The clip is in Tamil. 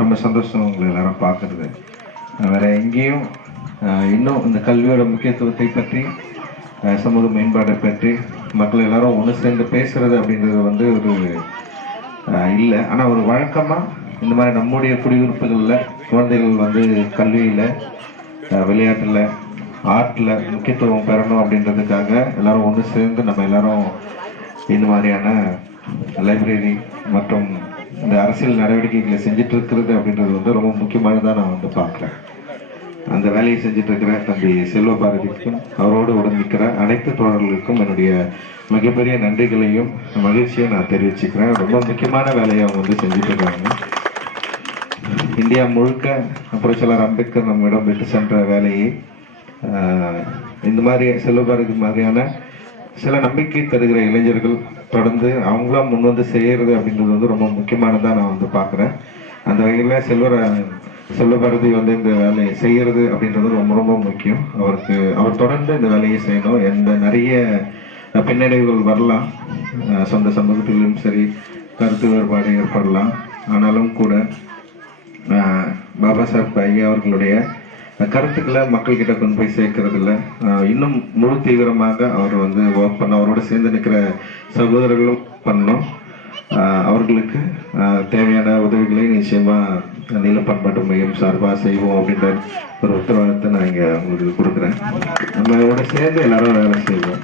ரொம்ப சந்தோஷம் உங்களை எல்லாரும் பார்க்குறது. வேறு எங்கேயும் இன்னும் இந்த கல்வியோட முக்கியத்துவத்தை பற்றி சமூக மேம்பாடை பற்றி மக்கள் எல்லாரும் ஒன்று சேர்ந்து பேசுகிறது அப்படின்றது வந்து ஒரு இல்லை. ஆனால் ஒரு வழக்கமாக இந்த மாதிரி நம்முடைய குடியிருப்புகளில் குழந்தைகள் வந்து கல்வியில், விளையாட்டில், ஆர்ட்டில் முக்கியத்துவம் பெறணும் அப்படின்றதுக்காக எல்லாரும் ஒன்று சேர்ந்து நம்ம எல்லாரும் இந்த மாதிரியான லைப்ரரி மற்றும் இந்த அரசியல் நடவடிக்கைகளை செஞ்சுட்டு இருக்கிறது அப்படின்றது வந்து ரொம்ப முக்கியமானதாக நான் வந்து பார்க்குறேன். அந்த வேலையை செஞ்சுட்டு இருக்கிற தம்பி செல்வ பாரதிக்கும் அவரோடு உடனிருக்கிற அனைத்து தோழர்களுக்கும் என்னுடைய மிகப்பெரிய நன்றிகளையும் மகிழ்ச்சியும் நான் தெரிவிச்சுக்கிறேன். ரொம்ப முக்கியமான வேலையை அவங்க வந்து செஞ்சுட்டு இருக்காங்க. இந்தியா முழுக்க புரட்சியாளர் அம்பேத்கர் நம்மிடம் விட்டு சென்ற வேலையை இந்த மாதிரி செல்வ பாரதி மாதிரியான சில நம்பிக்கை தருகிற இளைஞர்கள் தொடர்ந்து அவங்களாம் முன் வந்து செய்யறது அப்படின்றது வந்து ரொம்ப முக்கியமானதாக நான் வந்து பார்க்குறேன். அந்த வகையில் செல்வ பாரதி வந்து இந்த வேலையை செய்யறது அப்படின்றது ரொம்ப ரொம்ப முக்கியம். அவர் தொடர்ந்து இந்த வேலையை செய்யணும். எந்த நிறைய பின்னடைவுகள் வரலாம், சொந்த சமூகத்திலும் சரி கருத்து வேறுபாடு ஏற்படலாம். ஆனாலும் கூட பாபா சாஹேப் ஐயா அவர்களுடைய கருத்துக்களை மக்கள்கிட்ட கொண்டு போய் சேர்க்கறதில்ல இன்னும் முழு தீவிரமாக அவர் வந்து ஒர்க் பண்ண, அவரோட சேர்ந்து நிற்கிற சகோதரர்களும் பண்ணணும். அவர்களுக்கு தேவையான உதவிகளை நிச்சயமாக நீல பண்பாட்டு மையம் சார்பாக செய்வோம் அப்படின்ற ஒரு உத்தரவாதத்தை நான் இங்கே உங்களுக்கு கொடுக்குறேன். நம்மளோட சேர்ந்து எல்லாரும் வேலை செய்வோம்.